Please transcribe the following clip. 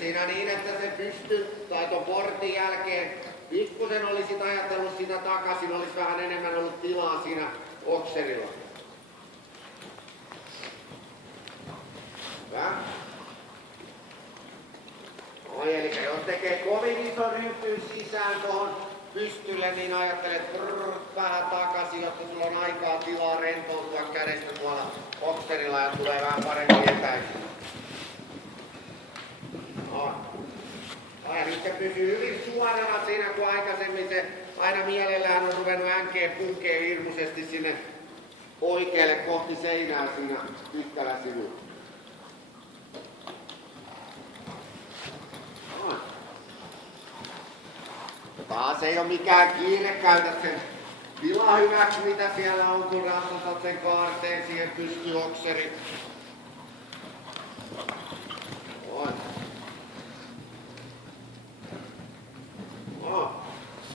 siinä niin, että se pysty tai ton portin jälkeen pikkusen olisit ajatellut sitä takaisin, olisi vähän enemmän ollut tilaa siinä okserilla. Hyvä. Oi, eli jos tekee kovin iso ryhtyy sisään tuohon pystylle, niin ajattelet vähän takaisin, jotta sulla on aikaa tilaa rentoutua kädestä tuolla okserilla ja tulee vähän paremmin etäisyys. No. Ja nyt pysyy hyvin suorana siinä, kun aikaisemmin se aina mielellään on ruvennut änkeen punkeen hirmuisesti sinne oikealle kohti seinää siinä pitkällä sivulla. No. Taas ei ole mikään kiire, käytät sen tila hyväksi, mitä siellä on, kun ratsastat sen kaarteen siihen pystyokseri